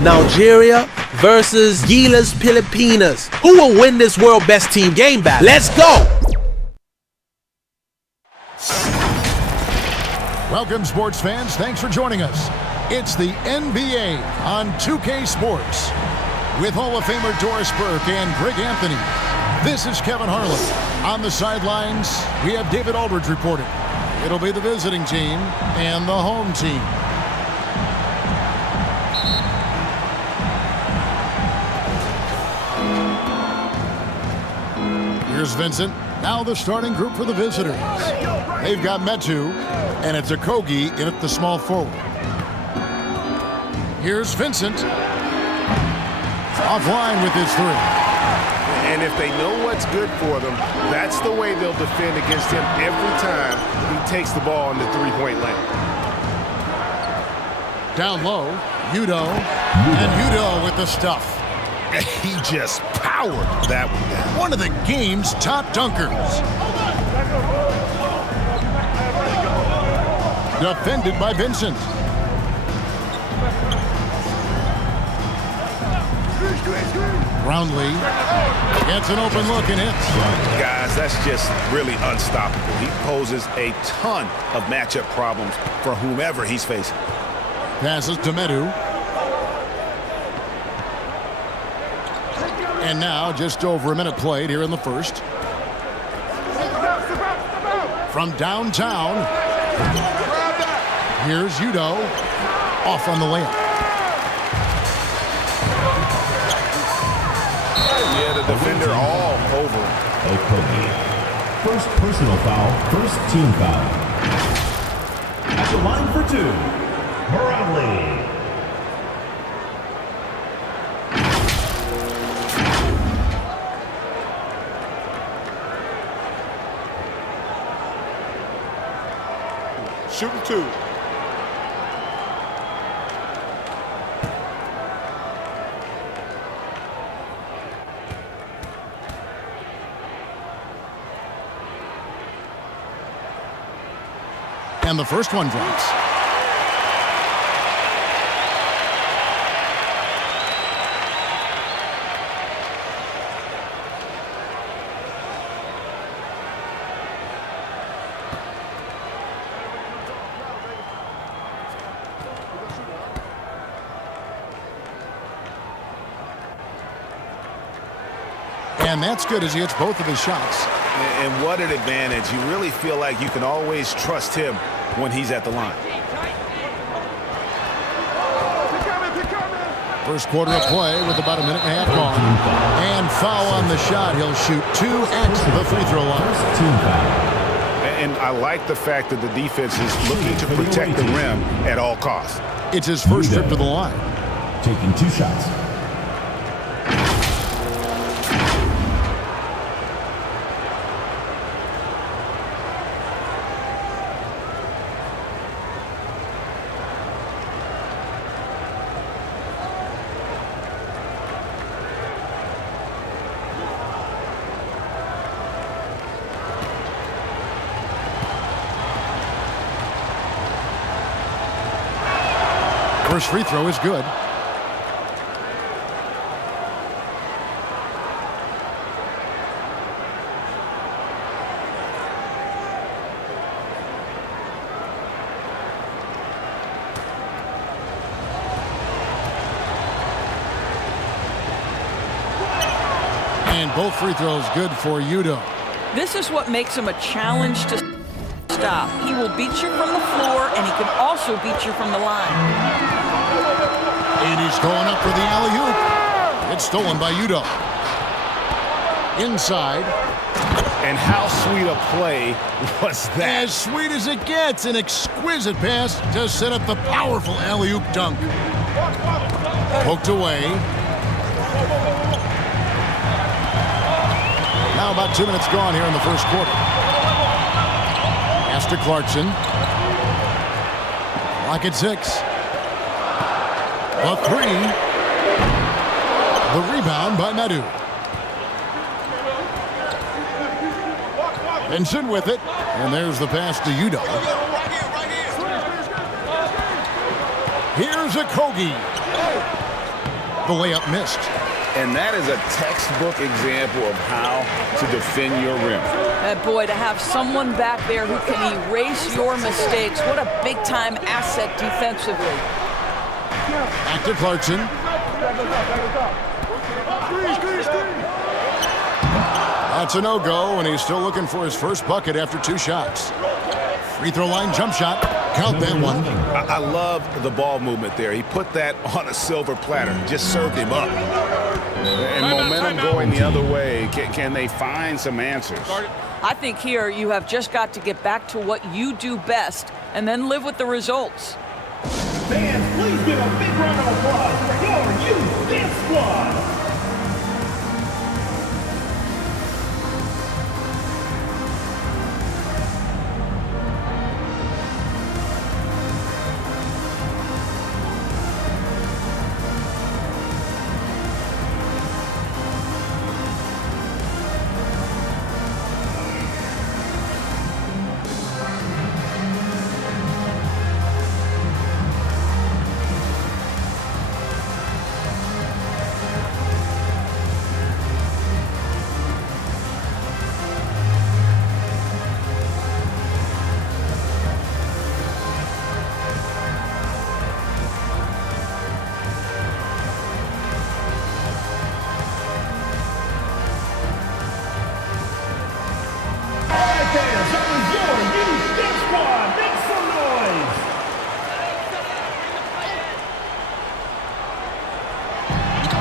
Nigeria versus GILAS Pilipinas. Who will win this World Best Team game battle? Let's go! Welcome, sports fans. Thanks for joining us. It's the NBA on 2K Sports. With Hall of Famer Doris Burke and Greg Anthony, this is Kevin Harlan. On the sidelines, we have David Aldridge reporting. It'll be the visiting team and the home team. Here's Vincent. Now the starting group for the visitors. They've got Metu, and it's Okogie in at the small forward. Here's Vincent. Offline with his three. And if they know what's good for them, that's the way they'll defend against him every time he takes the ball in the three-point lane. Down low, Udo, and Udo with the stuff. He just powered that one down. One of the game's top dunkers. Defended by Vincent. Brownlee gets an open look and hits. Guys, that's just really unstoppable. He poses a ton of matchup problems for whomever he's facing. Passes to Metu. And now just over a minute played here in the first. From downtown, here's Udo off on the layup. Yeah, the defender all over him. Okogie. First personal foul, first team foul. At the line for two, Brownlee. Shooting two. And the first one drops. And that's good as he hits both of his shots. And what an advantage. You really feel like you can always trust him when he's at the line. First quarter of play with about a minute and a half gone. And foul on the shot. He'll shoot two at the free throw line. And I like the fact that the defense is looking to protect the rim at all costs. It's his first trip to the line. Taking two shots. First free throw is good. And both free throws good for Udo. This is what makes him a challenge to stop. He will beat you from the floor, and he can also beat you from the line. And he's going up for the alley-oop. It's stolen by Udo. Inside. And how sweet a play was that? As sweet as it gets. An exquisite pass to set up the powerful alley-oop dunk. Poked away. Now about 2 minutes gone here in the first quarter. Pass to Clarkson. Clock at 6. A three. The rebound by Metu. Vincent with it. And there's the pass to Udo. Here's Okogie. The layup missed. And that is a textbook example of how to defend your rim. Boy, to have someone back there who can erase your mistakes, what a big-time asset defensively. Back to Clarkson. That's a no-go, and he's still looking for his first bucket after 2 shots. Free throw line jump shot. Count that one. I love the ball movement there. He put that on a silver platter. Just served him up. And momentum going the other way. Can they find some answers? I think here you have just got to get back to what you do best and then live with the results. Fans, please give a big round of applause for your youth dance squad.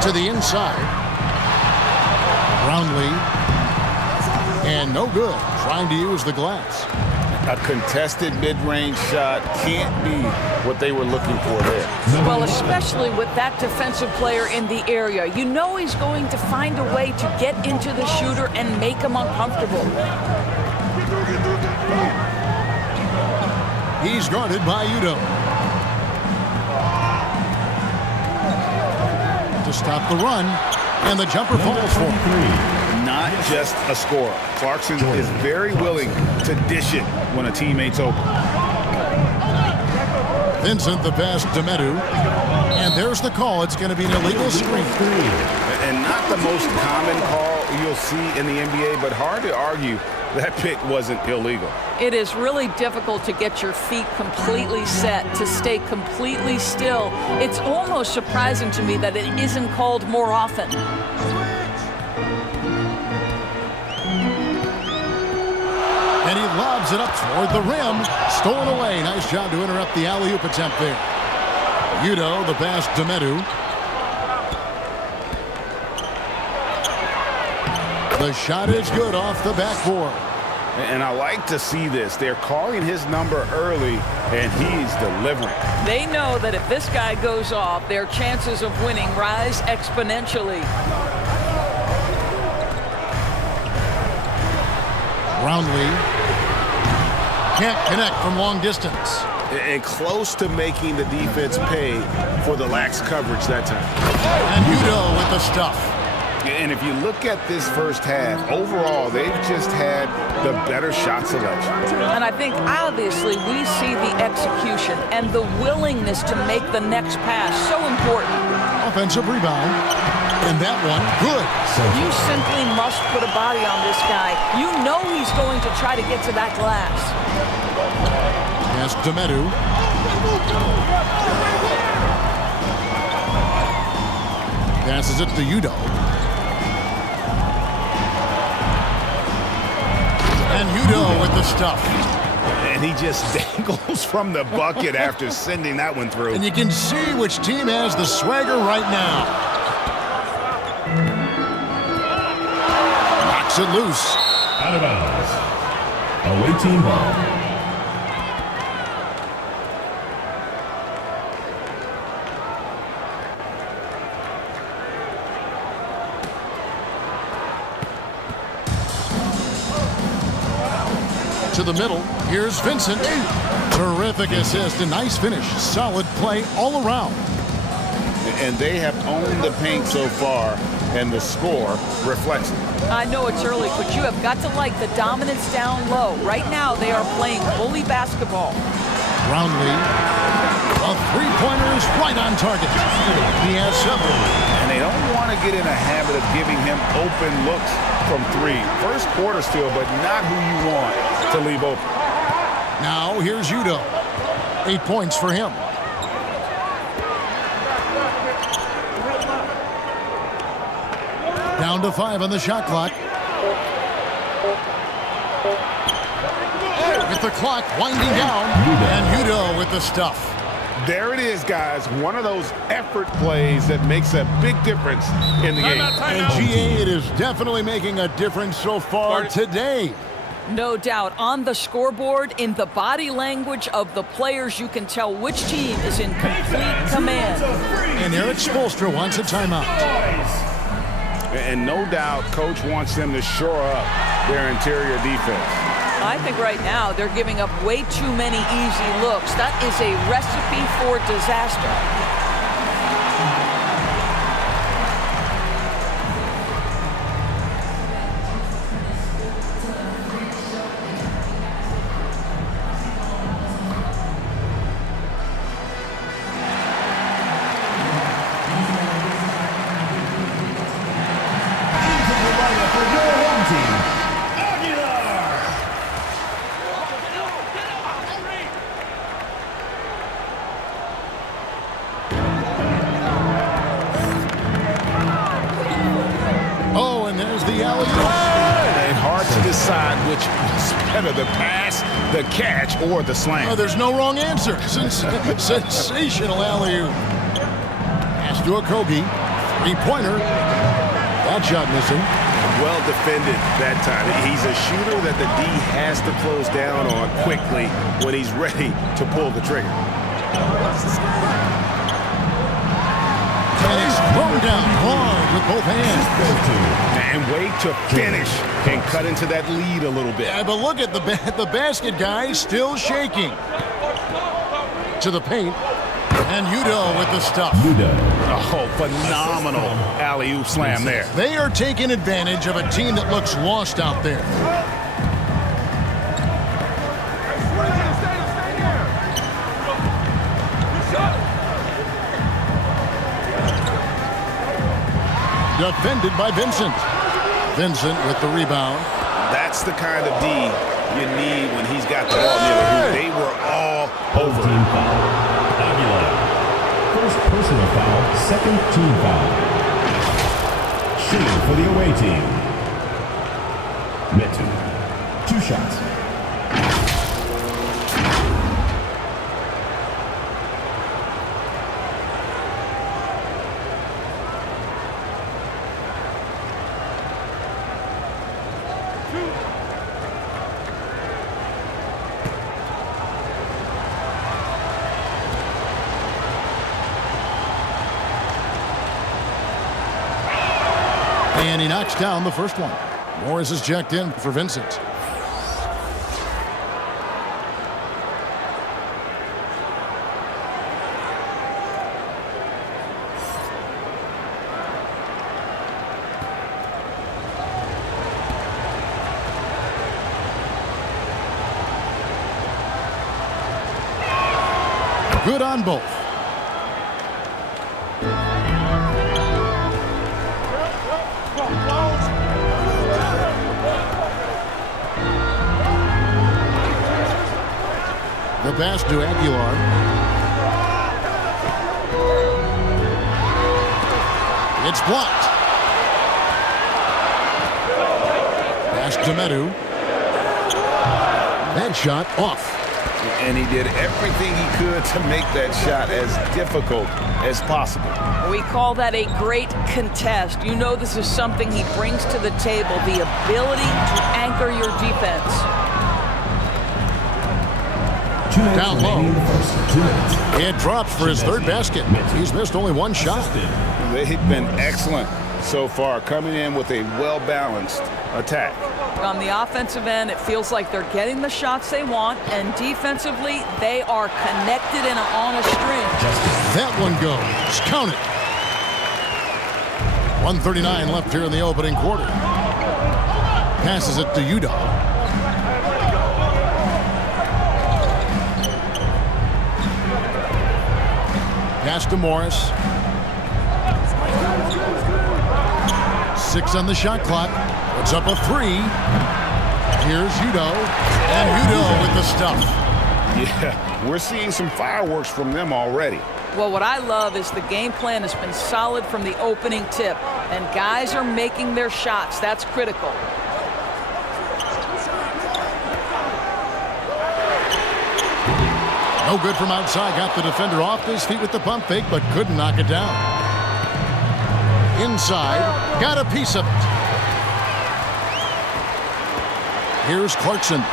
To the inside. Brownlee. And no good. Trying to use the glass. A contested mid-range shot can't be what they were looking for there. Well, especially with that defensive player in the area. You know he's going to find a way to get into the shooter and make him uncomfortable. He's guarded by Udo. To stop the run, and the jumper falls for him. Not just a scorer. Clarkson is very willing to dish it when a teammate's open. Vincent the pass to Medu. And there's the call. It's going to be an illegal screen. And not the most common call you'll see in the NBA, but hard to argue that pick wasn't illegal. It is really difficult to get your feet completely set, to stay completely still. It's almost surprising to me that it isn't called more often. And he lobs it up toward the rim. Stolen away. Nice job to interrupt the alley-oop attempt there. Udo, the pass to Medu. The shot is good off the backboard. And I like to see this. They're calling his number early, and he's delivering. They know that if this guy goes off, their chances of winning rise exponentially. Brownlee can't connect from long distance. And close to making the defense pay for the lax coverage that time. And Udo with the stuff. And if you look at this first half, overall, they've just had the better shot selection. And I think, obviously, we see the execution and the willingness to make the next pass so important. Offensive rebound. And that one, good. You simply must put a body on this guy. You know he's going to try to get to that glass. Pass to Medu. Passes it to Udo. And Udo with the stuff. And he just dangles from the bucket after sending that one through. And you can see which team has the swagger right now. Knocks it loose. Out of bounds. Away team ball. To the middle, here's Vincent. Terrific assist, a nice finish. Solid play all around. And they have owned the paint so far, and the score reflects it. I know it's early, but you have got to like the dominance down low. Right now, they are playing bully basketball. Brownlee, a three-pointer is right on target. He has 7. want to get in a habit of giving him open looks from 3. First quarter still, but not who you want to leave open. Now here's Udo. 8 points for him. Down to 5 on the shot clock. With the clock winding down, and Udo with the stuff. There it is, guys. One of those effort plays that makes a big difference in the game. And GA, it is definitely making a difference so far today. No doubt. On the scoreboard, in the body language of the players, you can tell which team is in complete command. And Eric Spoelstra wants a timeout. And no doubt, Coach wants them to shore up their interior defense. I think right now they're giving up way too many easy looks. That is a recipe for disaster. The pass, the catch, or the slam. Oh, there's no wrong answer. Sensational alley-oop. Pass to Okogie. 3-pointer. That shot missing. Well defended that time. He's a shooter that the D has to close down on quickly when he's ready to pull the trigger. And he's thrown down hard with both hands. And wait to finish and cut into that lead a little bit. Yeah, but look at the basket guy still shaking. To the paint. And Udo with the stuff. Oh, phenomenal alley-oop slam there. They are taking advantage of a team that looks lost out there. Defended by Vincent. Vincent with the rebound. That's the kind of D you need when he's got the ball near the hoop. They were all over. Team foul. Aguilar. First personal foul, second team foul. Shooting for the away team. Metu. 2 shots. And he knocks down the first one. Morris is checked in for Vincent. Good on both. The pass to Aguilar. It's blocked. Pass to Metu. That shot off. And he did everything he could to make that shot as difficult as possible. We call that a great contest. You know this is something he brings to the table, the ability to anchor your defense. Down low. It drops for his third basket. He's missed only 1 shot. They've been excellent so far, coming in with a well-balanced attack. On the offensive end, it feels like they're getting the shots they want, and defensively, they are connected and on a string. That one goes. Count it. 1:39 left here in the opening quarter. Passes it to Udo. Pass to Morris. 6 on the shot clock. Puts up a 3. Here's Udo. And Udo with the stuff. Yeah, we're seeing some fireworks from them already. Well, what I love is the game plan has been solid from the opening tip, and guys are making their shots. That's critical. No good from outside. Got the defender off his feet with the pump fake, but couldn't knock it down. Inside, got a piece of it. Here's Clarkson.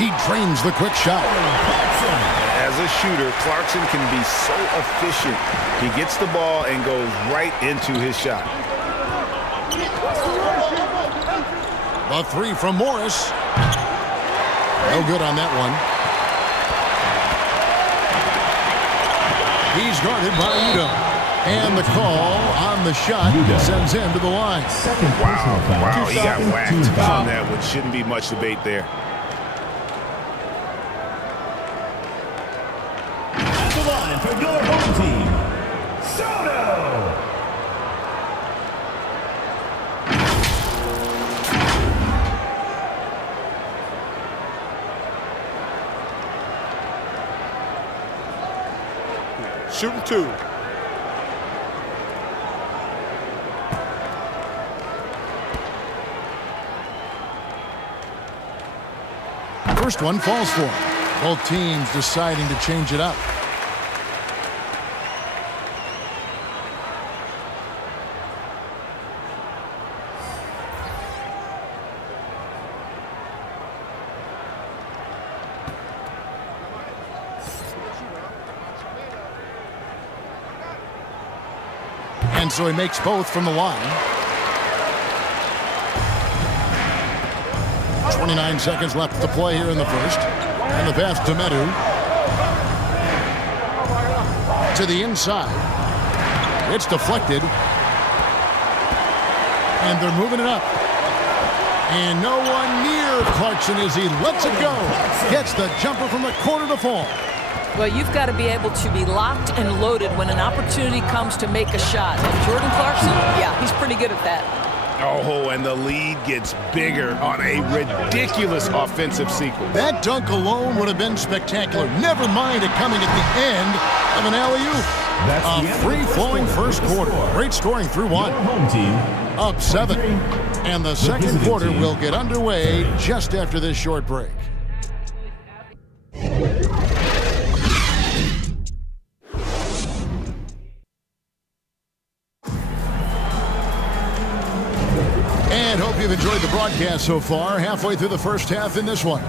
He drains the quick shot. As a shooter, Clarkson can be so efficient. He gets the ball and goes right into his shot. The 3 from Morris. No good on that one. He's guarded by Udo. And the call on the shot sends him to the line. Wow, he got whacked on that one. Shouldn't be much debate there. At the line for your home team, Sotto. Shooting 2. First one falls for him. Both teams deciding to change it up. And so he makes both from the line. 29 seconds left to play here in the first. And the pass to Medu. To the inside. It's deflected. And they're moving it up. And no one near Clarkson as he lets it go. Gets the jumper from the corner to fall. Well, you've got to be able to be locked and loaded when an opportunity comes to make a shot. And Jordan Clarkson, yeah, he's pretty good at that. Oh, and the lead gets bigger on a ridiculous offensive sequence. That dunk alone would have been spectacular. Never mind it coming at the end of an alley-oop. A free-flowing first quarter. Great scoring through one. Your home team Up 7. And the second quarter will get underway just after this short break. And hope you've enjoyed the broadcast so far. Halfway through the first half in this one.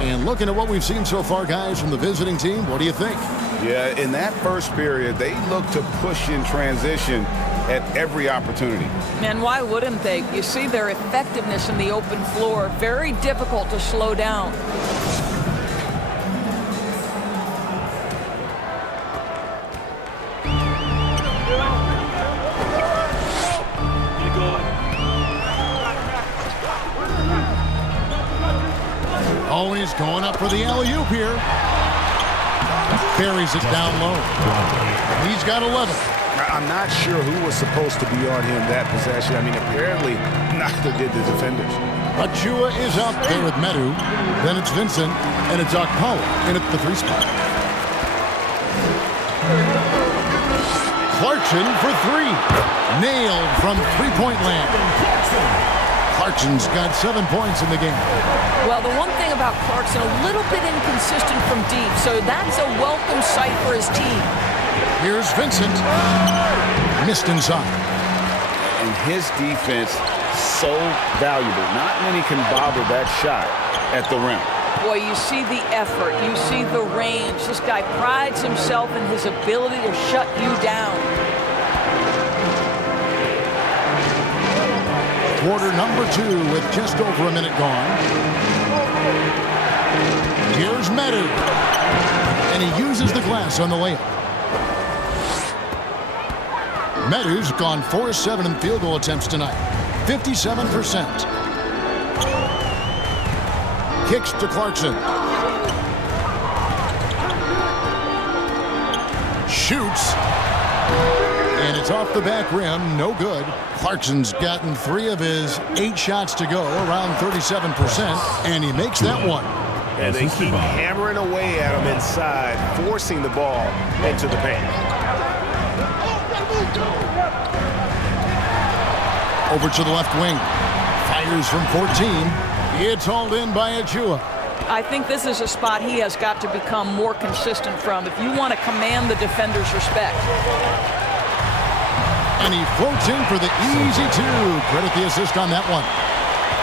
And looking at what we've seen so far, guys, from the visiting team, what do you think? Yeah, in that first period, they looked to push in transition at every opportunity. And why wouldn't they? You see their effectiveness in the open floor. Very difficult to slow down. Always going up for the alley-oop here. Carries it down low. He's got 11. I'm not sure who was supposed to be on him that possession. I mean, apparently neither did the defenders. Achua is up there with Medu. Then it's Vincent, and it's Akpala in at the 3 spot. Clarkson for 3. Nailed from three-point land. Clarkson's got 7 points in the game. Well, the one thing about Clarkson, a little bit inconsistent from deep, so that's a welcome sight for his team. Here's Vincent. Missed inside. And his defense, so valuable. Not many can bother that shot at the rim. Boy, you see the effort, you see the range. This guy prides himself in his ability to shut you down. Quarter number 2 with just over a minute gone. Here's Medu. And he uses the glass on the layup. Medu's gone 4-7 in field goal attempts tonight. 57%. Kicks to Clarkson. Shoots. And it's It's off the back rim, no good. Clarkson's gotten 3 of his 8 shots to go, around 37%, and he makes that one. And they keep hammering away at him inside, forcing the ball into the paint. Over to the left wing. Fires from 14. It's hauled in by Achua. I think this is a spot he has got to become more consistent from if you want to command the defender's respect. And he floats in for the easy 2. Credit the assist on that one.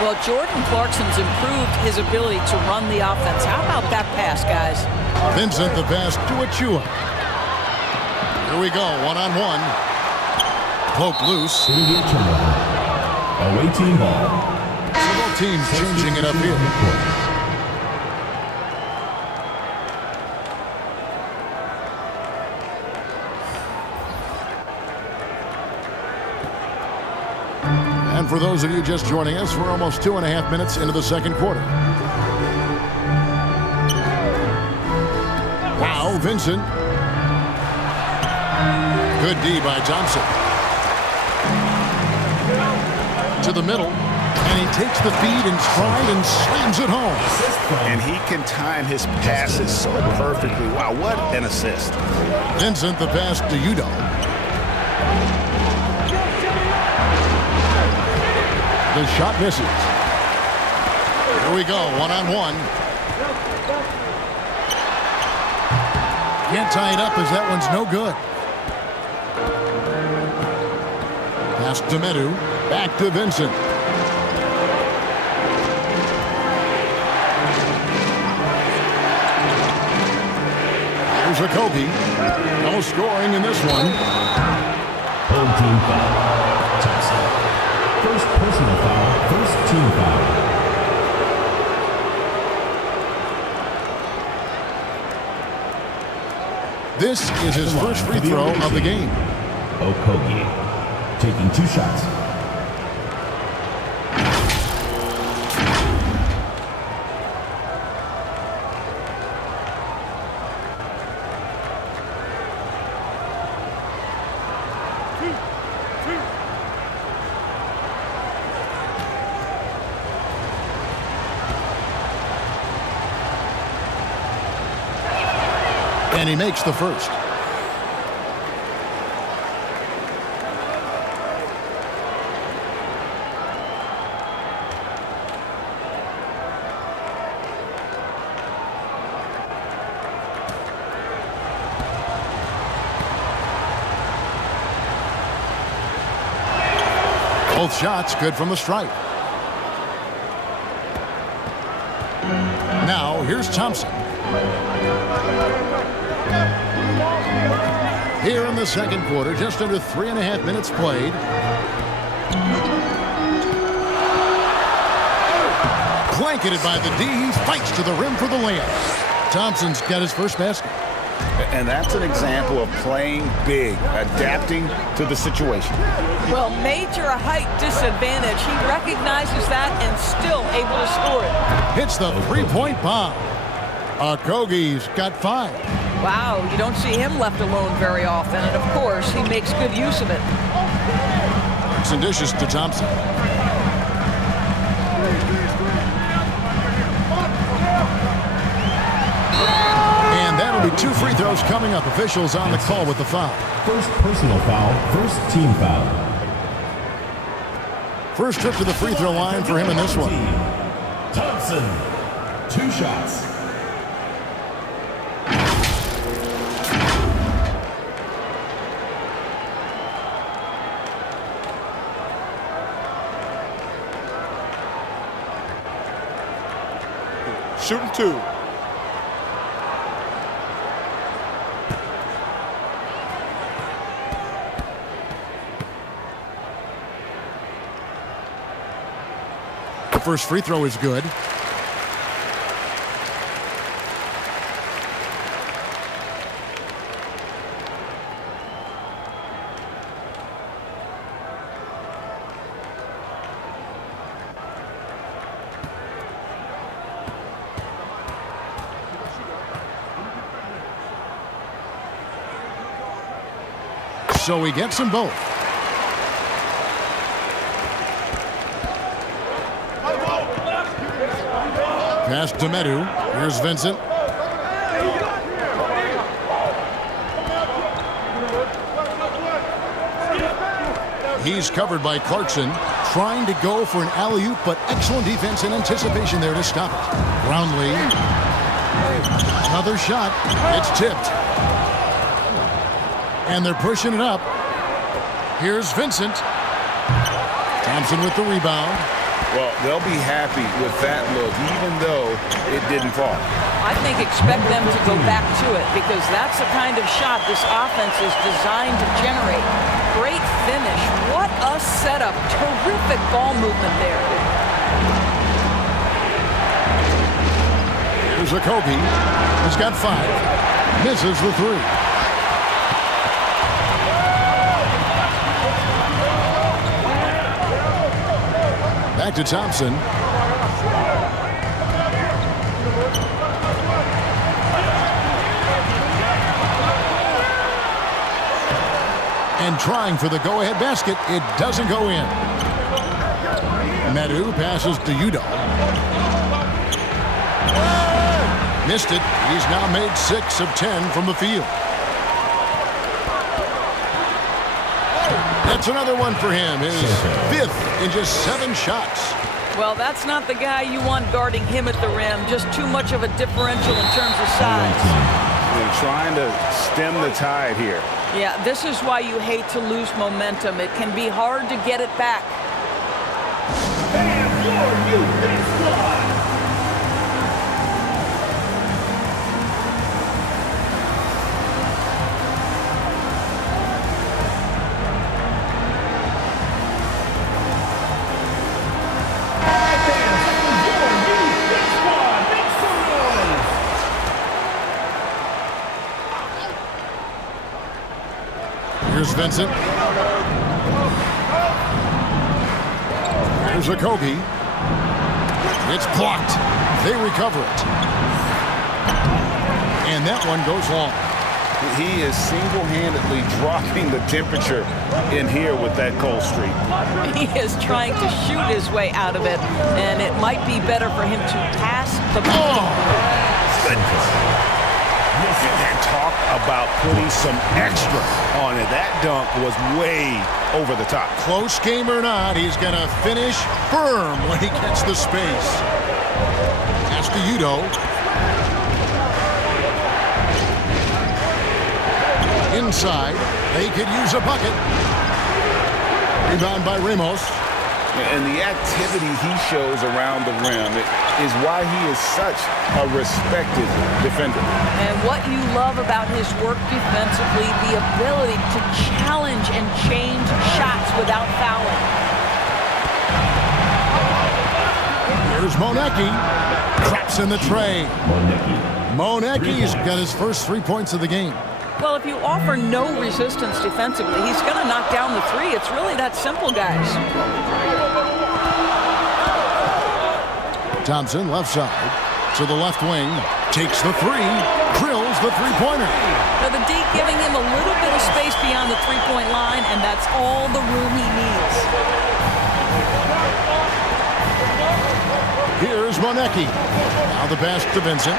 Well, Jordan Clarkson's improved his ability to run the offense. How about that pass, guys? Vincent the pass to Achua. Here we go, one-on-one. Poke loose. Away team ball. So both teams changing it up here. And for those of you just joining us, we're almost 2.5 minutes into the second quarter. Wow, Vincent. Good D by Thompson. To the middle, and he takes the feed in stride and slams it home. And he can time his passes so perfectly. Wow, what an assist. Vincent the pass to Udo. The shot misses. Here we go, one-on-one. Can't tie it up as that one's no good. Pass to Medu. Back to Vincent. Here's a Kobe. No scoring in this one. Home team foul. Thompson. First personal foul. First team foul. This is his first free throw of the game. Okogie taking 2 shots. And he makes the first. Both shots good from the stripe. Now here's Thompson. Here in the second quarter, just under 3.5 minutes played. Blanketed by the D, he fights to the rim for the layup. Thompson's got his first basket. And that's an example of playing big, adapting to the situation. Well, major height disadvantage. He recognizes that and still able to score it. Hits the three-point bomb. Okogie's got 5. Wow, you don't see him left alone very often, and of course, he makes good use of it. Clarkson dishes to Thompson. And that'll be 2 free throws coming up. Officials on the call with the foul. First personal foul, first team foul. First trip to the free throw line for him in this one. Thompson, 2 shots. Shooting 2. The first free throw is good. so he gets them both. Pass to Medu. Here's Vincent. He's covered by Clarkson, trying to go for an alley-oop, but excellent defense and anticipation there to stop it. Brownlee. Another shot. It's tipped. And they're pushing it up. Here's Vincent. Thompson with the rebound. Well, they'll be happy with that look, even though it didn't fall. I think expect them to go back to it because that's the kind of shot this offense is designed to generate. Great finish. What a setup. Terrific ball movement there. Here's Okogie. He's got 5. Misses the 3. Back to Thompson. And trying for the go-ahead basket. It doesn't go in. Medu passes to Udo. Missed it. He's now made 6 of 10 from the field. That's another one for him. His 5th in just 7 shots. Well, that's not the guy you want guarding him at the rim. Just too much of a differential in terms of size. They're trying to stem the tide here. Yeah, this is why you hate to lose momentum. It can be hard to get it back. Here's Vincent. Here's Okogie. It's blocked. They recover it. And that one goes long. He is single-handedly dropping the temperature in here with that cold streak. He is trying to shoot his way out of it, and it might be better for him to pass the ball. And talk about putting some extra on it. That dunk was way over the top. Close game or not, he's going to finish firm when he gets the space. Pass to Udo. Inside, they could use a bucket. Rebound by Ramos. And the activity he shows around the rim is why he is such a respected defender. And what you love about his work defensively, the ability to challenge and change shots without fouling. Here's Monecki. Traps in the tray. Monecki's got his first 3 points of the game. Well, if you offer no resistance defensively, he's going to knock down the 3. It's really that simple, guys. Thompson, left side, to the left wing, takes the 3, drills the three-pointer. Now the D giving him a little bit of space beyond the three-point line, and that's all the room he needs. Here's Monecki. Now the pass to Vincent.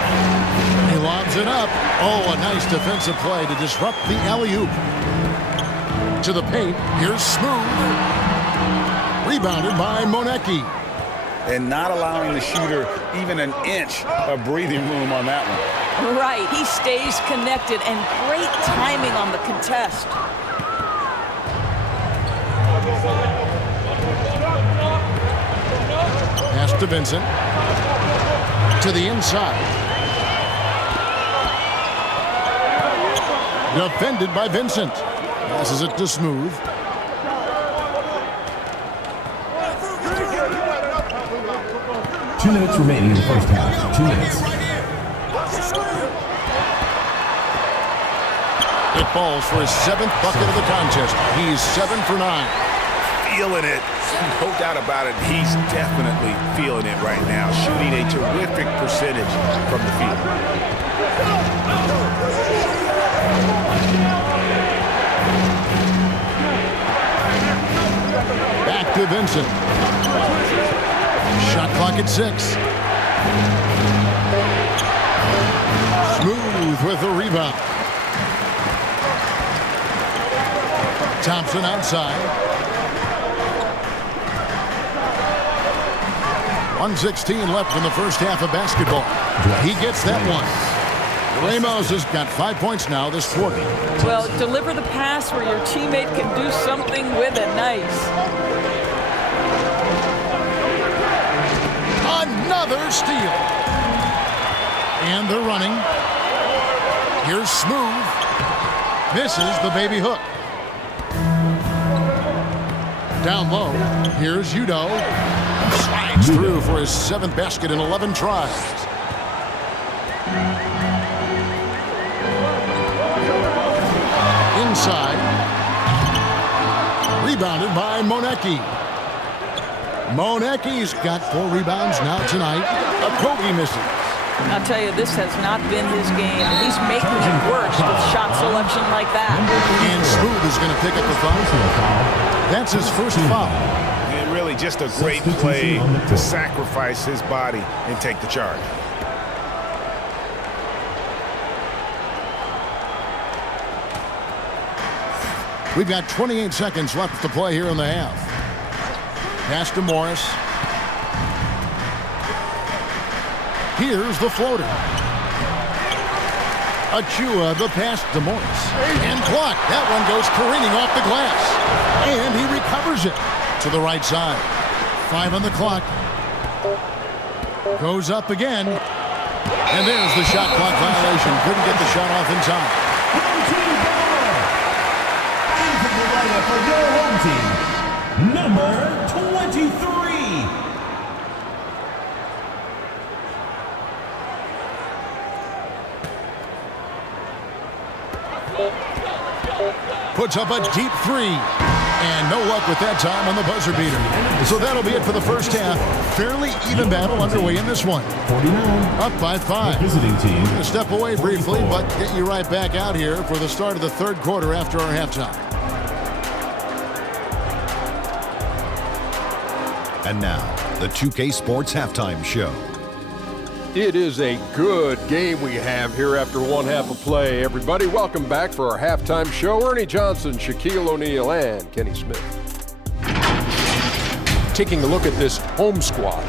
He lobs it up. Oh, a nice defensive play to disrupt the alley-oop. To the paint. Here's Smooth. Rebounded by Monecki. And not allowing the shooter even an inch of breathing room on that one. Right, he stays connected, and great timing on the contest. Pass to Vincent. To the inside. Defended by Vincent. Passes it to Smooth. Two minutes remaining in the first half. 2 minutes. It falls for his 7th bucket of the contest. He's 7 for 9. Feeling it. No doubt about it. He's definitely feeling it right now. Shooting a terrific percentage from the field. to Vincent. Shot clock at 6. Smooth with the rebound. Thompson outside. 1:16 left in the first half of basketball. He gets that one. Ramos has got 5 points now this quarter. Well, deliver the pass where your teammate can do something with it. Nice. Another steal. And they're running. Here's Smooth. Misses the baby hook. Down low. Here's Udo. Slides through for his 7th basket in 11 tries. Inside. Rebounded by Monecki. Monecki's got 4 rebounds now tonight. Kobe misses. I'll tell you, this has not been his game. He's making it worse with shot selection like that. And Smooth is going to pick up the foul. That's his first foul. And really just a great play to sacrifice his body and take the charge. We've got 28 seconds left to play here in the half. Pass to Morris. Here's the floater. Achua, the pass to Morris. And blocked. That one goes careening off the glass. And he recovers it to the right side. 5 on the clock. Goes up again. And there's the shot clock violation. Couldn't get the shot off in time. For your home team, number 23. Puts up a deep 3. And no luck with that time on the buzzer beater. So that'll be it for the first half. Fairly even battle underway in this one. 49. Up by 5. Visiting team. Gonna step away briefly, but get you right back out here for the start of the third quarter after our halftime. And now, the 2K Sports Halftime Show. It is a good game we have here after one half of play. Everybody, welcome back for our halftime show. Ernie Johnson, Shaquille O'Neal, and Kenny Smith. Taking a look at this home squad.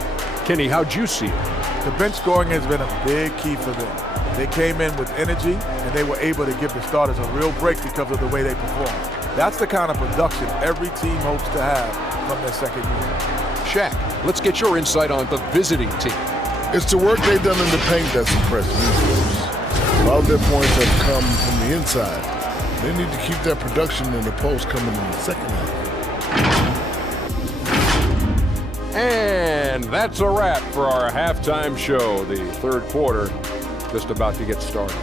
Kenny, how'd you see it? The bench scoring has been a big key for them. They came in with energy, and they were able to give the starters a real break because of the way they performed. That's the kind of production every team hopes to have from their second unit. Shaq, let's get your insight on the visiting team. It's the work they've done in the paint that's impressive. A lot of their points have come from the inside. They need to keep that production in the post coming in the second half. And that's a wrap for our halftime show. The third quarter just about to get started.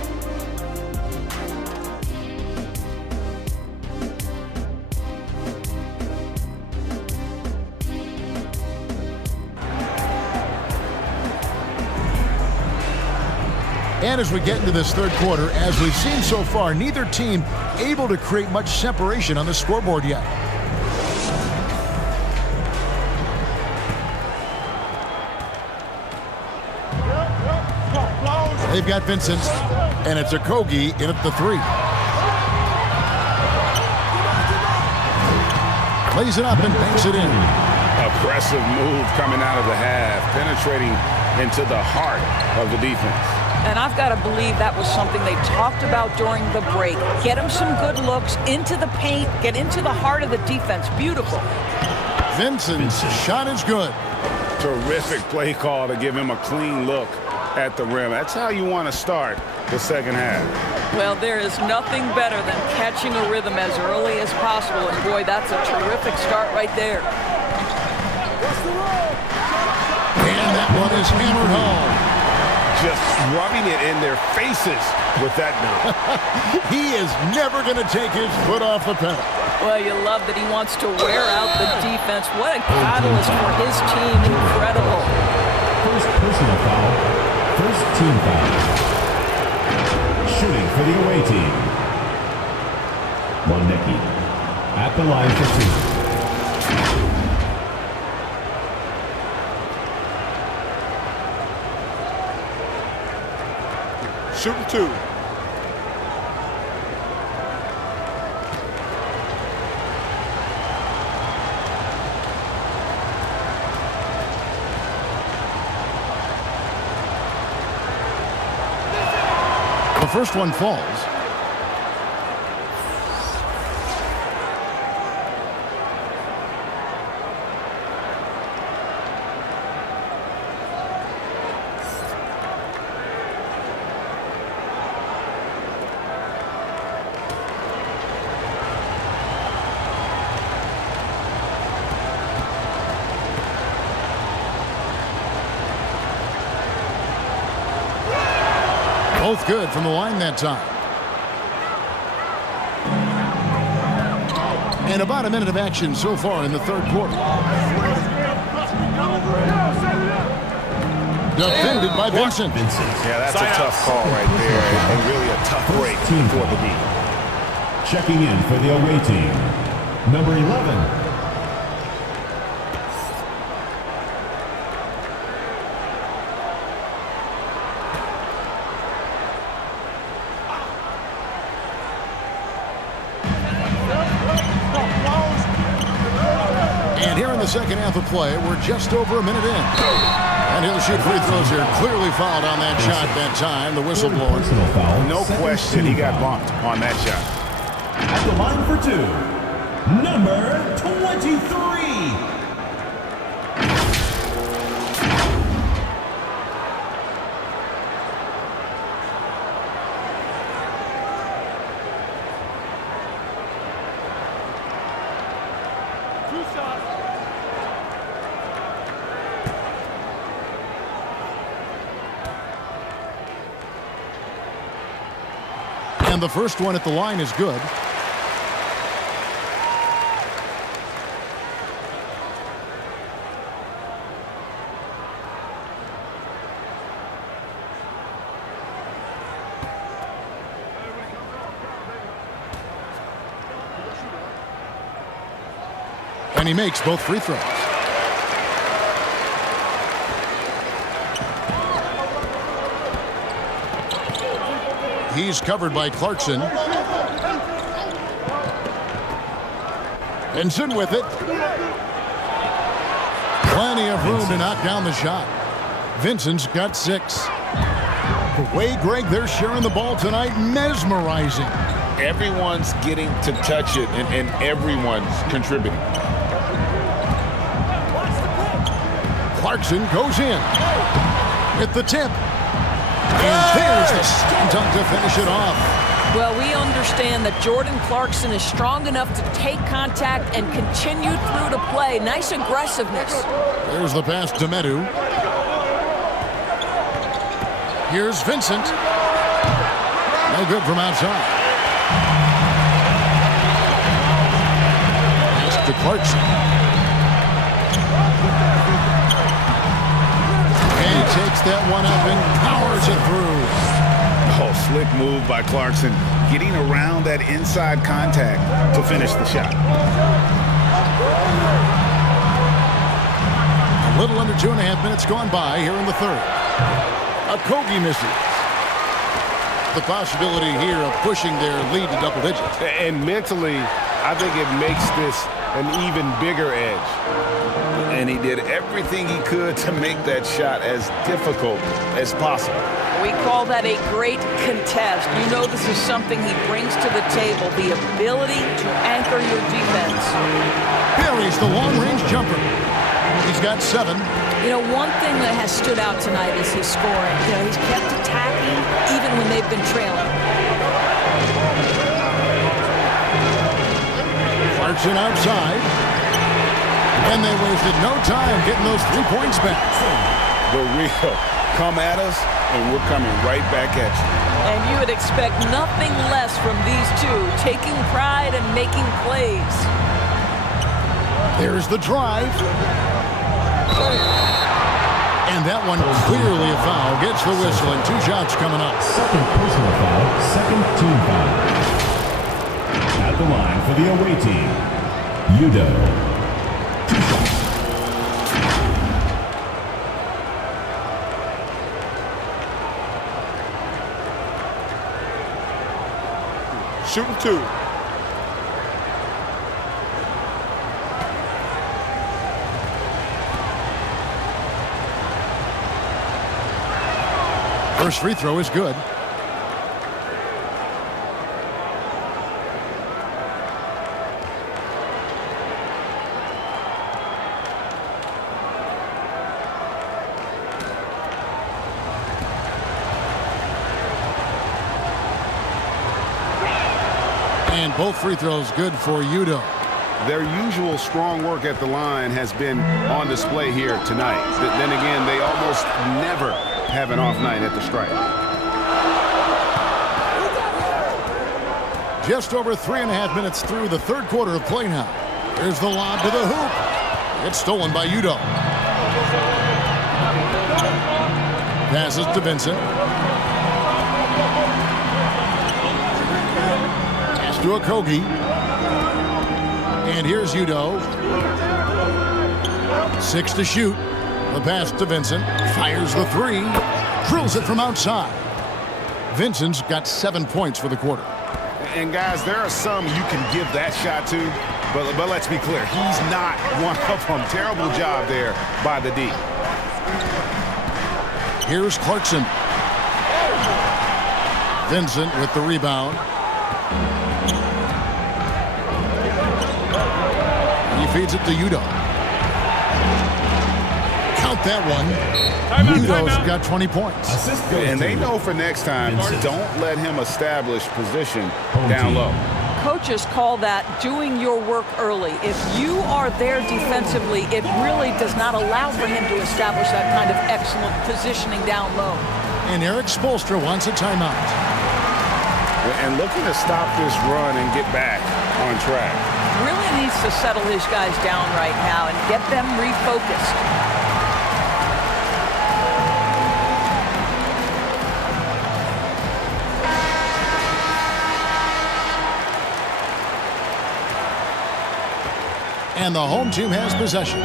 And as we get into this third quarter, as we've seen so far, neither team able to create much separation on the scoreboard yet. They've got Vincent, and it's Okogie in at the 3. Lays it up and banks it in. Aggressive move coming out of the half, penetrating into the heart of the defense. And I've got to believe that was something they talked about during the break. Get him some good looks into the paint, get into the heart of the defense. Beautiful. Vincent's shot is good. Terrific play call to give him a clean look at the rim. That's how you want to start the second half. Well, there is nothing better than catching a rhythm as early as possible. And boy, that's a terrific start right there. And that one is hammered home. Just rubbing it in their faces with that dunk. He is never going to take his foot off the pedal. Well, you love that he wants to wear out the defense. What a catalyst for his team. Incredible. First personal foul. First team foul. Shooting for the away team. Monecki at the line for 2. shooting 2. The first one falls. Both good from the line that time. And about a minute of action so far in the third quarter. Defended by Vincent. Yeah, that's a tough call right there, and really a tough break for the D. Checking in for the away team, number 11. Second half of play. We're just over a minute in. And he'll shoot free throws here. Clearly fouled on that shot that time. The whistle blower. No question he got bumped on that shot. At the line for 2, number 23. And the first one at the line is good. And he makes both free throws. He's covered by Clarkson. Vincent with it. Plenty of room to knock down the shot. Vincent's got 6. The way, Greg, they're sharing the ball tonight, mesmerizing. Everyone's getting to touch it, and everyone's contributing. Clarkson goes in. Hit the tip. And there's the skin dunk to finish it off. Well, we understand that Jordan Clarkson is strong enough to take contact and continue through to play. Nice aggressiveness. There's the pass to Medu. Here's Vincent. No good from outside. Pass to Clarkson. And he takes that one up and powers it through. Oh, slick move by Clarkson, getting around that inside contact to finish the shot. A little under 2.5 minutes gone by here in the third. Okogie misses. The possibility here of pushing their lead to double digits. And mentally, I think it makes this an even bigger edge. And he did everything he could to make that shot as difficult as possible. We call that a great contest. You know this is something he brings to the table, the ability to anchor your defense. Buries the long-range jumper. He's got 7. You know, one thing that has stood out tonight is his scoring. You know, he's kept attacking even when they've been trailing. Clarkson outside. And they wasted no time getting those 3 points back. The real come at us, and we're coming right back at you. And you would expect nothing less from these two, taking pride and making plays. There's the drive. And that one clearly a foul. Gets the whistle, and 2 shots coming up. Second personal foul, second team foul. At the line for the away team, Udo. 2 shots. shooting 2. First free throw is good. And both free throws good for Udo. Their usual strong work at the line has been on display here tonight. Then again, they almost never have an off night at the stripe. Just over 3.5 minutes through the third quarter of play now. Here's the lob to the hoop. It's stolen by Udo. Passes to Vincent. Pass to Okogie. And here's Udo. 6 to shoot. The pass to Vincent. Fires the 3. Drills it from outside. Vincent's got 7 points for the quarter. And guys, there are some you can give that shot to, but let's be clear, he's not one of them. Terrible job there by the D. Here's Clarkson. Vincent with the rebound. He feeds it to Udo. Count that one. Udo's got 20 points. And they know for next time, don't let him establish position down low. Coaches call that doing your work early. If you are there defensively, it really does not allow for him to establish that kind of excellent positioning down low. And Eric Spoelstra wants a timeout. And looking to stop this run and get back on track. Really needs to settle his guys down right now and get them refocused. And the home team has possession.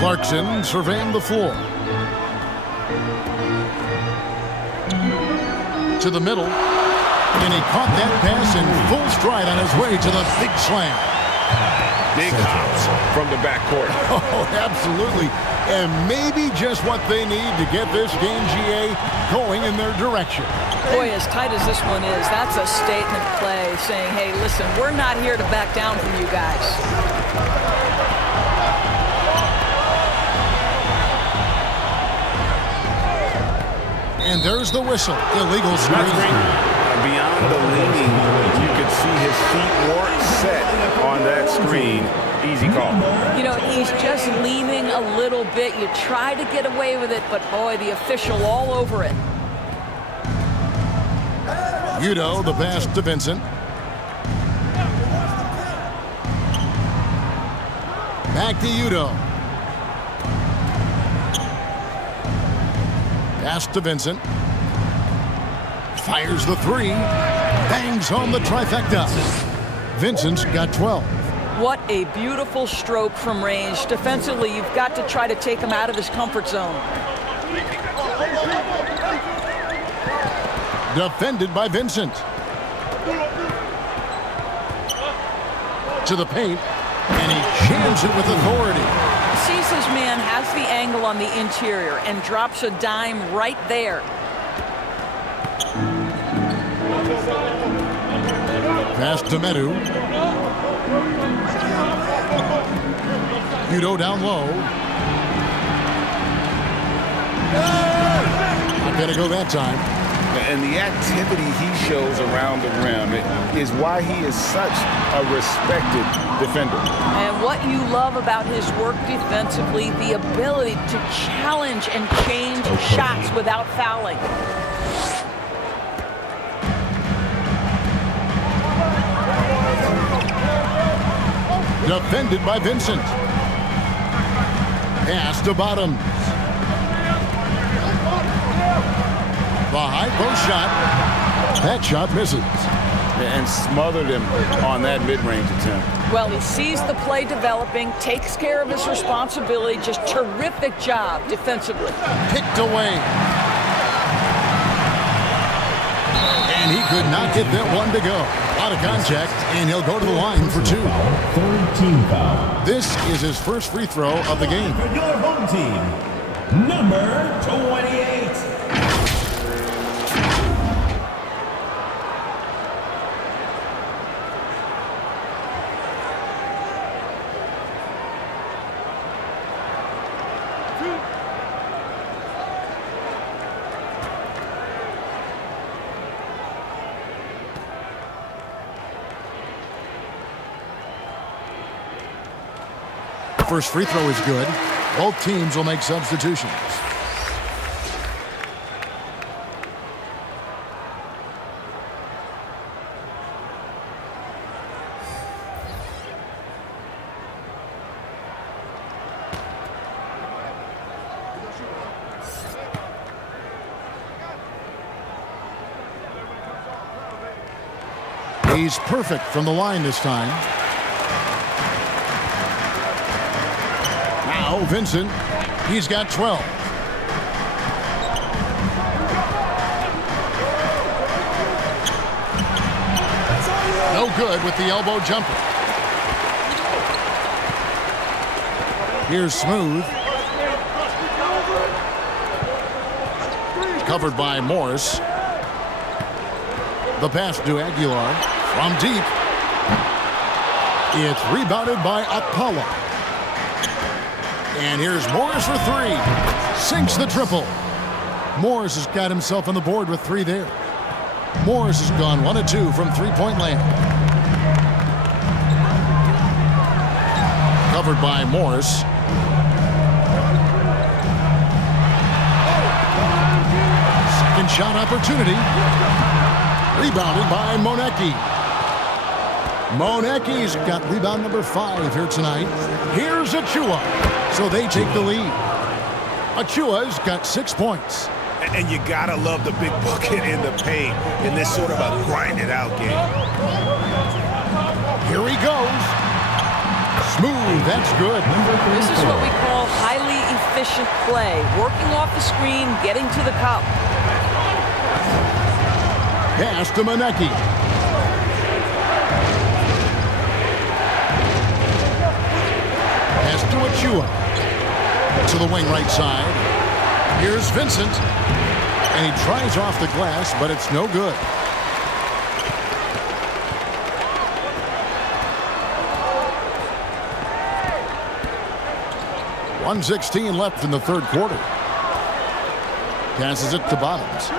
Clarkson surveying the floor. To the middle. And he caught that pass in full stride on his way to the big slam. Big hops from the backcourt. Oh, absolutely. And maybe just what they need to get this game, GA, going in their direction. Boy, as tight as this one is, that's a statement play saying, hey, listen, we're not here to back down from you guys. And there's the whistle. Illegal screen. Beyond the leaning, you could see his feet weren't set on that screen. Easy call. You know, he's just leaning a little bit. You try to get away with it, but boy, the official all over it. Udo, the pass to Vincent. Back to Udo. Pass to Vincent. Fires the 3. Bangs home the trifecta. Vincent's got 12. What a beautiful stroke from range. Defensively, you've got to try to take him out of his comfort zone. Defended by Vincent. To the paint. And he jams it with authority. Sees his man has the angle on the interior and drops a dime right there. Pass to Medu. Udo down low. Not gonna go that time. And the activity he shows around the rim is why he is such a respected defender. And what you love about his work defensively, the ability to challenge and change shots without fouling. Defended by Vincent. Pass to Bottoms. The high post shot. That shot misses. And smothered him on that mid-range attempt. Well, he sees the play developing, takes care of his responsibility. Just terrific job defensively. Picked away. And he could not get that one to go. Out of contact, and he'll go to the line for 2. Third team foul. This is his first free throw of the game. For your home team, number 28. First free throw is good. Both teams will make substitutions. He's perfect from the line this time. Now Vincent, he's got 12. No good with the elbow jumper. Here's Smooth. Covered by Morris. The pass to Aguilar from deep. It's rebounded by Apollo. And here's Morris for 3. Sinks the triple. Morris has got himself on the board with 3 there. Morris has gone 1 of 2 from three-point land. Covered by Morris. Second shot opportunity. Rebounded by Monecki. Monecki's got rebound number 5 here tonight. Here's Achua. So they take the lead. Achua's got 6 points. And you gotta love the big bucket in the paint in this sort of a grinded-out game. Here he goes. Smooth, that's good. This is what we call highly efficient play. Working off the screen, getting to the cup. Pass to Monecki. Pass to Achua. To the wing right side. Here's Vincent. And he tries off the glass, but it's no good. .116 left in the third quarter. Passes it to Bottoms.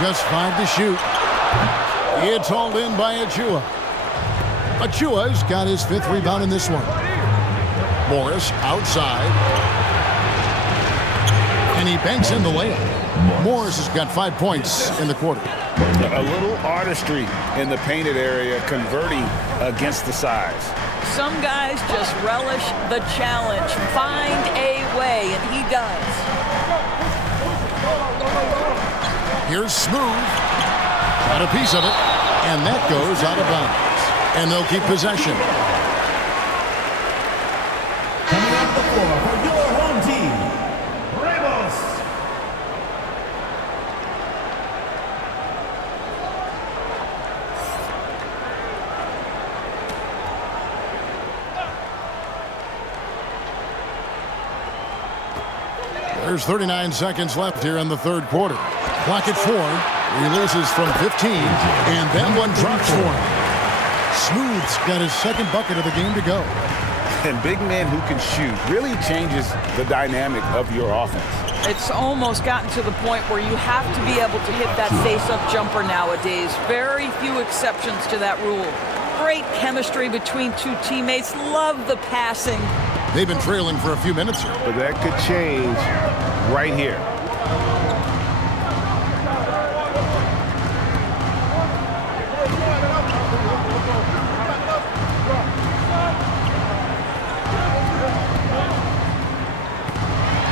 Just 5 to shoot. It's hauled in by Achua. Achua's got his 5th rebound in this one. Morris outside. And he banks in the layup. Morris has got 5 points in the quarter. A little artistry in the painted area, converting against the size. Some guys just relish the challenge. Find a way, and he does. Here's Smooth. Got a piece of it. And that goes out of bounds. And they'll keep possession. Coming off the floor for your home team, Ramos. There's 39 seconds left here in the third quarter. Clock at 4. Releases from 15. And that one drops for him. Smooth's got his 2nd bucket of the game to go. And big men who can shoot really changes the dynamic of your offense. It's almost gotten to the point where you have to be able to hit that face-up jumper nowadays. Very few exceptions to that rule. Great chemistry between 2 teammates. Love the passing. They've been trailing for a few minutes here. But that could change right here.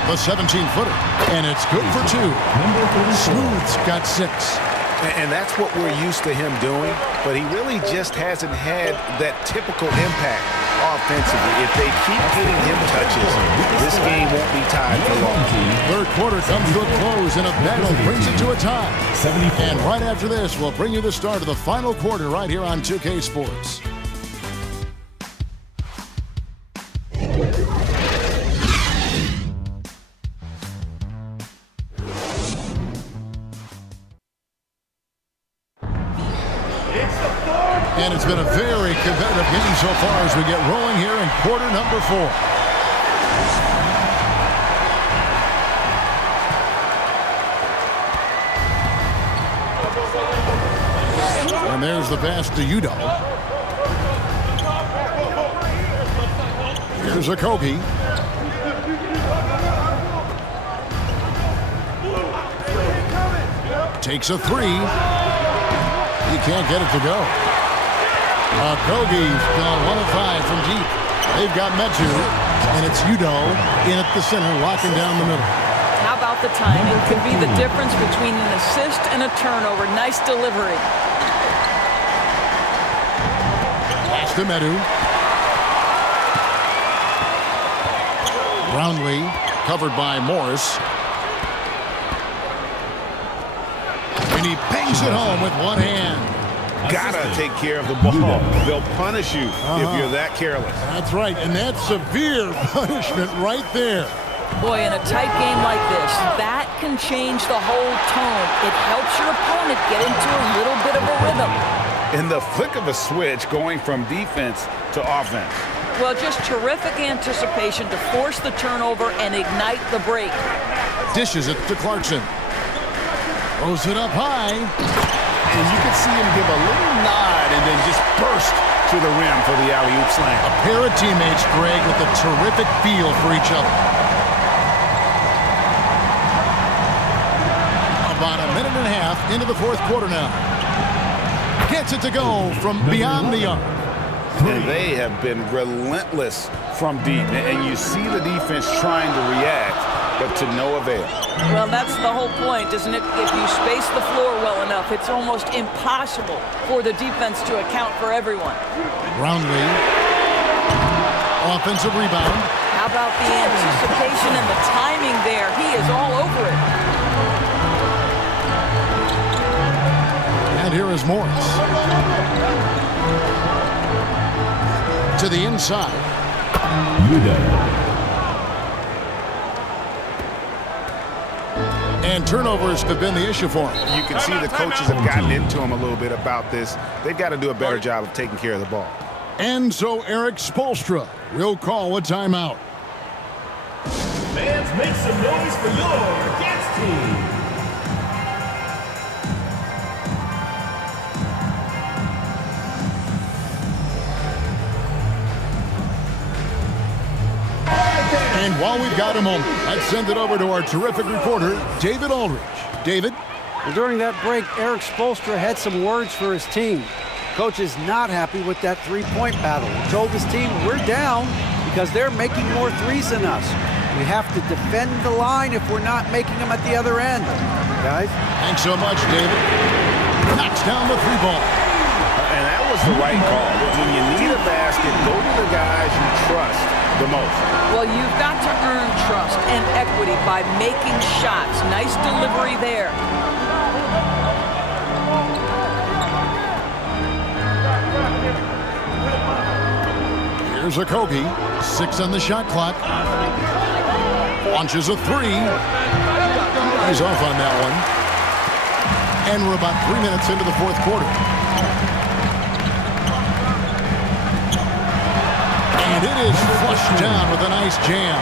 The 17-footer. And it's good for 2. Smooth's got 6. And that's what we're used to him doing, but he really just hasn't had that typical impact offensively. If they keep getting him touches, this game won't be tied for long. Third quarter comes to a close, and a battle brings it to a tie. And right after this, we'll bring you the start of the final quarter right here on 2K Sports. And it's been a very competitive game so far as we get rolling here in quarter number 4. And there's the pass to Udo. Here's a Kogi. Takes a 3. He can't get it to go. Kogi's gone 1 of 5 from deep. They've got Metu, and it's Udo in at the center, locking down the middle. How about the timing? Could be the difference between an assist and a turnover. Nice delivery. Pass to Metu. Brownlee, covered by Morris. And he bangs it home with one hand. Gotta take care of the ball. They'll punish you if you're that careless. That's right, and that's severe punishment right there. Boy, in a tight game like this, that can change the whole tone. It helps your opponent get into a little bit of a rhythm. In the flick of a switch, going from defense to offense. Well, just terrific anticipation to force the turnover and ignite the break. Dishes it to Clarkson. Throws it up high. And you can see him give a little nod and then just burst to the rim for the alley-oop slam. A pair of teammates, Greg, with a terrific feel for each other. About a minute and a half into the fourth quarter now. Gets it to go from beyond the arc. And they have been relentless from deep. And you see the defense trying to react, but to no avail. Well, that's the whole point, isn't it? If you space the floor well enough, it's almost impossible for the defense to account for everyone. Brownlee. Offensive rebound. How about the anticipation and the timing there? He is all over it. And here is Morris. To the inside. And turnovers have been the issue for him. You can see the coaches have gotten into him a little bit about this. They've got to do a better job of taking care of the ball. And so Eric Spoelstra will call a timeout. Fans, make some noise for your Cats team. And while we've got a moment, let's send it over to our terrific reporter, David Aldridge. David? Well, during that break, Eric Spoelstra had some words for his team. Coach is not happy with that three-point battle. He told his team, we're down because they're making more threes than us. We have to defend the line if we're not making them at the other end. Guys? Thanks so much, David. Knocks down the three ball. And that was the right call. When you need a basket, go to the guys you trust the most. Well, you've got to earn trust and equity by making shots. Nice delivery there. Here's a Kogi. 6 on the shot clock. Launches a 3. He's off on that one. And we're about 3 minutes into the fourth quarter. And it is flushed down with a nice jam.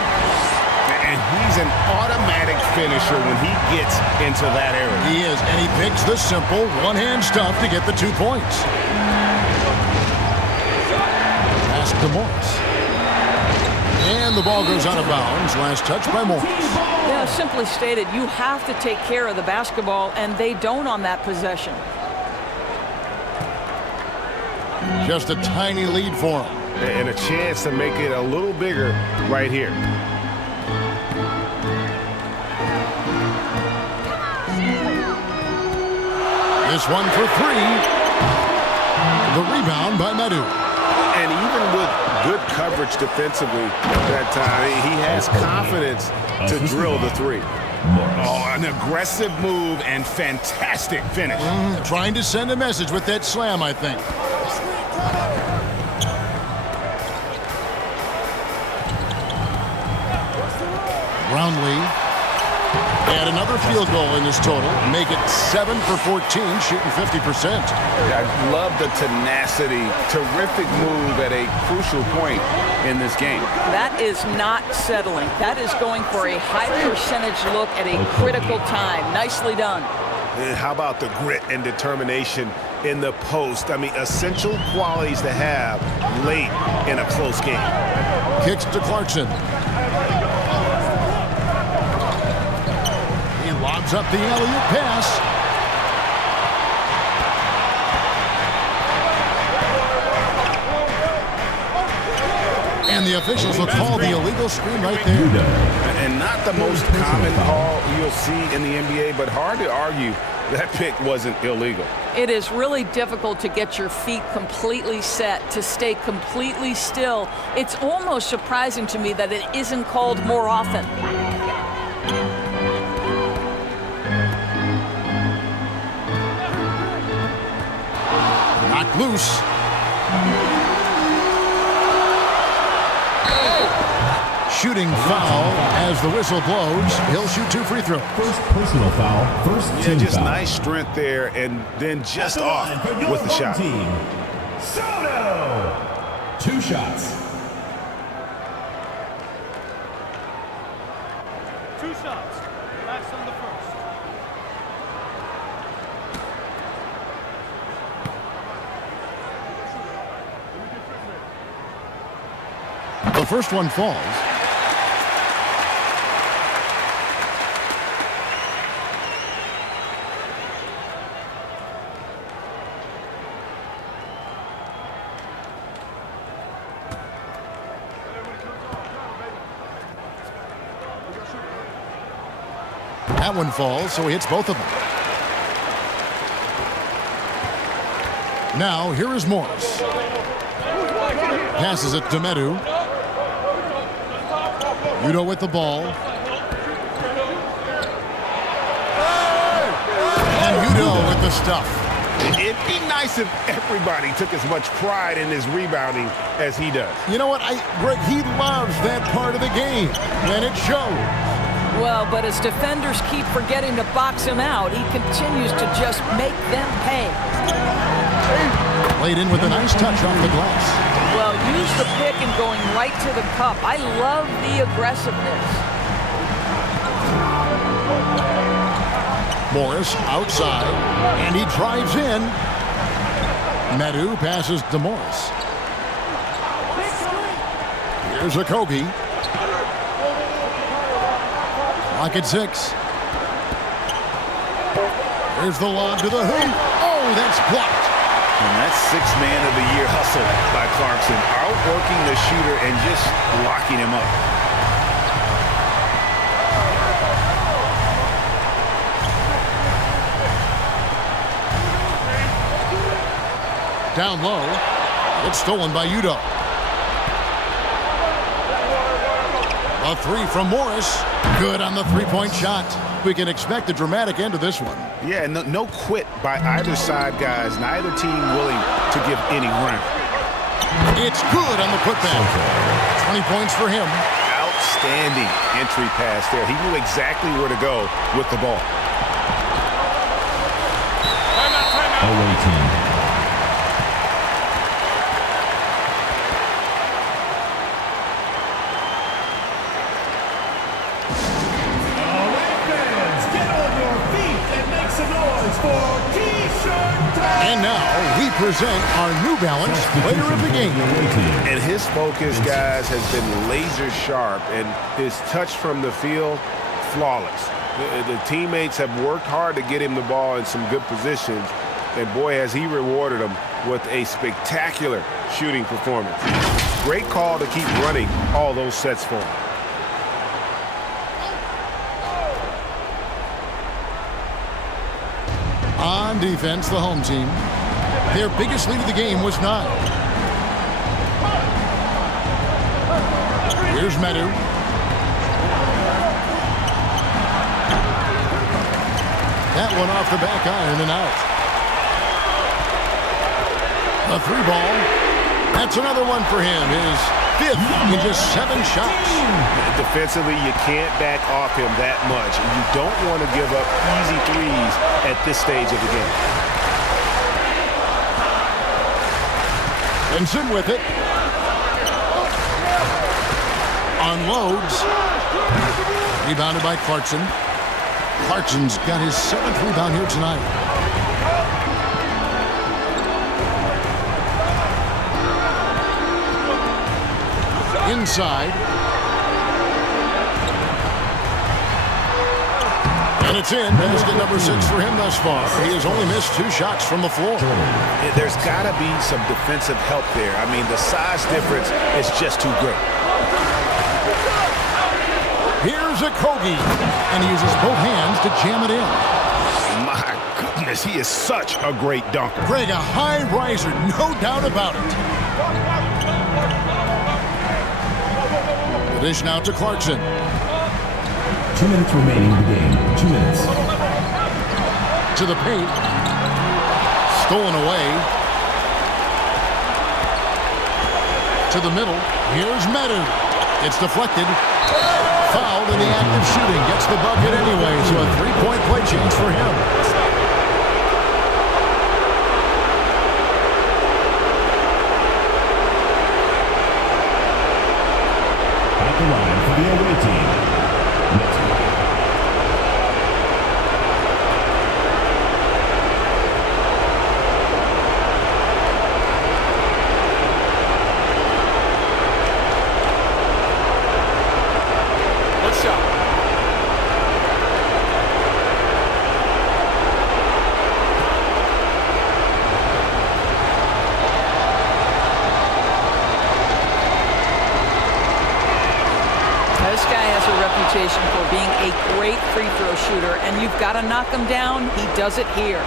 And he's an automatic finisher when he gets into that area. He is, and he picks the simple one-hand stuff to get the 2 points. Pass to Morris. And the ball goes out of bounds. Last touch by Morris. Yeah, simply stated, you have to take care of the basketball, and they don't on that possession. Just a tiny lead for him. And a chance to make it a little bigger right here. This one for 3. The rebound by Medu. And even with good coverage defensively that time, he has confidence to drill the three. Oh, an aggressive move and fantastic finish. Trying to send a message with that slam, I think. Brownlee. And another field goal in this total. Make it 7 for 14, shooting 50%. I love the tenacity. Terrific move at a crucial point in this game. That is not settling. That is going for a high percentage look at a critical time. Nicely done. And how about the grit and determination in the post? I mean, essential qualities to have late in a close game. Kicks to Clarkson. Lobs up the alley-oop pass. And the officials will call the illegal screen right there. And not the most common call you'll see in the NBA, but hard to argue that pick wasn't illegal. It is really difficult to get your feet completely set, to stay completely still. It's almost surprising to me that it isn't called more often. Knocked loose. Shooting foul as the whistle blows. He'll shoot 2 free throws. First personal foul, first team just foul. nice strength there, and then just off with the shot. Team. Sotto! 2 shots. 2 shots. That's on the first. The first one falls. That one falls, so he hits both of them. Now, here is Morris. Passes it to Medu. Udo with the ball. And Udo with the stuff. It'd be nice if everybody took as much pride in his rebounding as he does. You know what, Greg, he loves that part of the game, and it shows. Well, but as defenders keep forgetting to box him out, he continues to just make them pay. Played in with a nice touch off the glass. Well, use the pick and going right to the cup. I love the aggressiveness. Morris outside, and he drives in. Medu passes to Morris. Here's a Kobe. Clock at 6. Here's the lob to the hoop. Oh, that's blocked. And that's 6th man of the year hustle by Clarkson. Outworking the shooter and just locking him up. Down low. It's stolen by Udo. A 3 from Morris. Good on the 3-point shot. We can expect a dramatic end to this one. Yeah, no quit by either side, guys. Neither team willing to give any ground. It's good on the putback. 20 points for him. Outstanding entry pass there. He knew exactly where to go with the ball. Away team. And now we present our New Balance player of the game. And his focus, guys, has been laser sharp, and his touch from the field, flawless. The teammates have worked hard to get him the ball in some good positions, and boy, has he rewarded them with a spectacular shooting performance. Great call to keep running all those sets for him. On defense, the home team. Their biggest lead of the game was 9. Here's Medu. That one off the back iron and out. A 3-ball. That's another one for him. His 5th in just 7 shots. Defensively, you can't back off him that much. You don't want to give up easy threes at this stage of the game. Benson with it. Unloads. Rebounded by Clarkson. Clarkson's got his 7th rebound here tonight. Inside. And it's in. Basket number 6 for him thus far. He has only missed 2 shots from the floor. There's got to be some defensive help there. I mean, the size difference is just too great. Here's a Kogi, and he uses both hands to jam it in. My goodness, he is such a great dunker. Greg, a high riser, no doubt about it. The dish now to Clarkson. 2 minutes remaining in the game. 2 minutes. To the paint. Stolen away. To the middle. Here's Medu. It's deflected. Fouled in the act of shooting. Gets the bucket anyway, so a 3-point play change for him. At the line for the away team. For being a great free throw shooter, and you've got to knock him down. He does it here.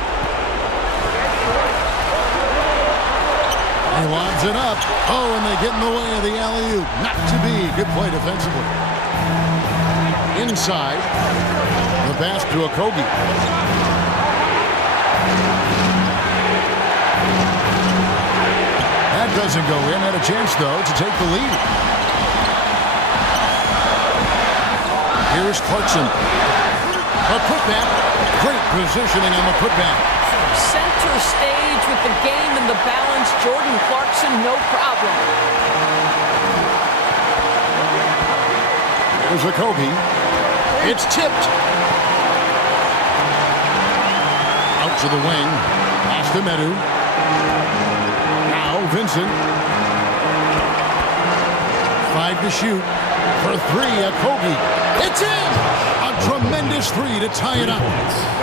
He lobs it up. Oh, and they get in the way of the alley-oop. Not to be. Good play defensively. Inside. The pass to Okogie. That doesn't go in. Had a chance, though, to take the lead. Here's Clarkson. A putback. Great positioning on the putback. Center stage with the game in the balance. Jordan Clarkson, no problem. Here's Okogie. It's tipped. Out to the wing. Pass to Medu. Now Vincent. 5 to shoot. For 3, Okogie. It's in! A tremendous 3 to tie it up.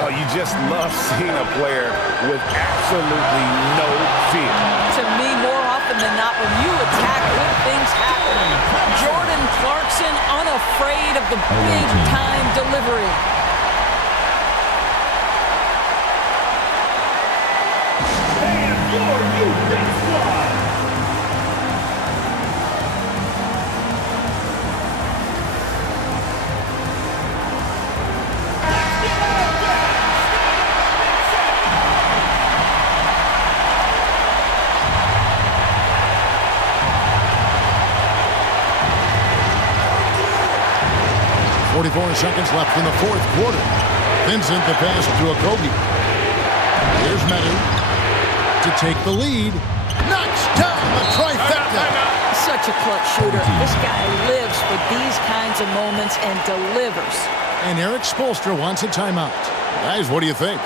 Oh, you just love seeing a player with absolutely no fear. To me, more often than not, when you attack, good things happen. Jordan Clarkson, unafraid of the big-time delivery. And your U.S. squad. Seconds left in the 4th quarter. Vincent the pass to Okogie. Here's Medu to take the lead. Knocks down the trifecta. Such a clutch shooter. This guy lives for these kinds of moments and delivers. And Eric Spoelstra wants a timeout. Guys, what do you think?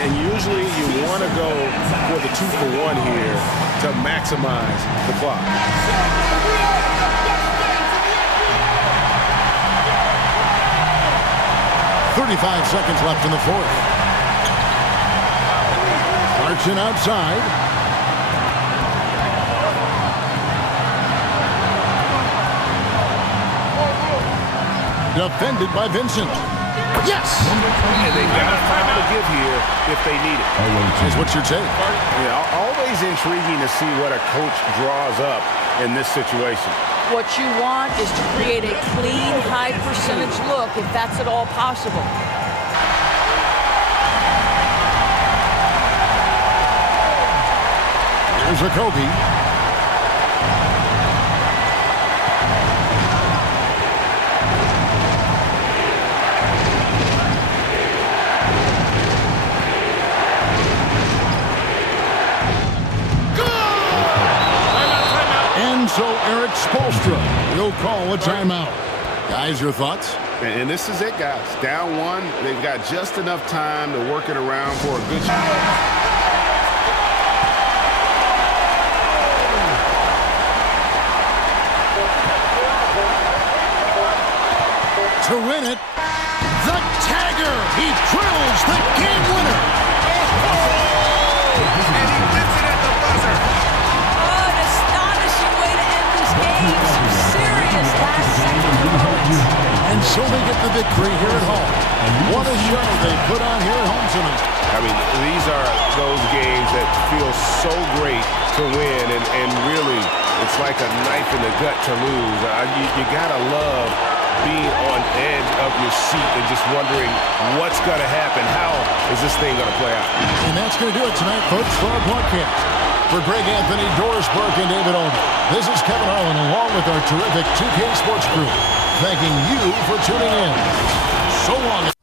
And usually you want to go for the 2-for-1 here to maximize the clock. 35 seconds left in the 4th. Clarkson outside. Defended by Vincent. Yes! And they've got a foul to give here if they need it. What's your take? Yeah, always intriguing to see what a coach draws up in this situation. What you want is to create a clean, high percentage look if that's at all possible. Here's Jacoby. And so Eric Spoelstra will call a timeout. Guys, your thoughts? And this is it, guys. Down one, they've got just enough time to work it around for a good shot. To win it, the tagger. He drills the game winner. And he wins it at the buzzer. Oh, an astonishing way to end this game. Some serious last-second moments. And so they get the victory here at home. What a show they put on here at home tonight. I mean, these are those games that feel so great to win, and really, it's like a knife in the gut to lose. You gotta love being on edge of your seat and just wondering what's going to happen. How is this thing going to play out? And that's going to do it tonight, folks, for our broadcast. For Greg Anthony, Doris Burke, and David Olden, this is Kevin Harlan along with our terrific 2K Sports crew, thanking you for tuning in. So long.